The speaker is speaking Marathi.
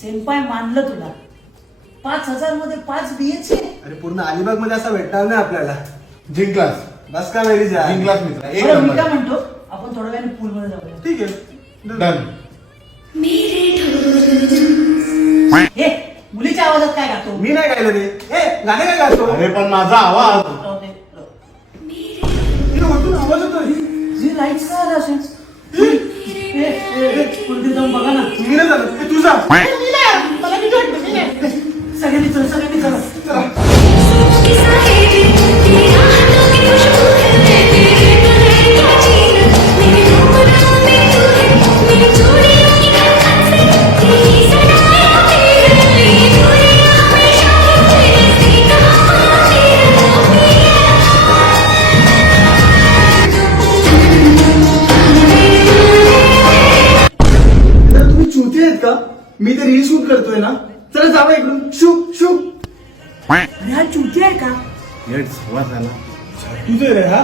सेंपाय मानलं तुला. 5,000 मध्ये 5 BHK. अरे पूर्ण अलिबाग मध्ये असं भेटणार नाही आपल्याला. जिंकलास बस का मेरी जा. जिंकलास मित्र एक बरं, मी नंबर काय म्हणतो आपण थोड्या वेळाने पूल मध्ये जाऊया. ठीक आहे. डन. हे मुलीच्या आवाजात काय गातो? मी नाही गायलं रे. ए गाणे काय गातो? अरे पण माझा आवाज. राहू दे. हे वरतून आवाज येतोय. जी लाईट्स का आला असेल? कुठे जाऊन बघा ना. मी नाही झालं. ए, तू जा. मला किती वाटतं, मी नाही. सगळ्यांनी चला. चला. तर तुम्ही चुती आहेत का? मी तर रील शूट करतोय ना. चला जावा इकडून. Shoe shoe. अरे हा चुकी आहे का? हेड सर्वात झाला. तुझं रे हा.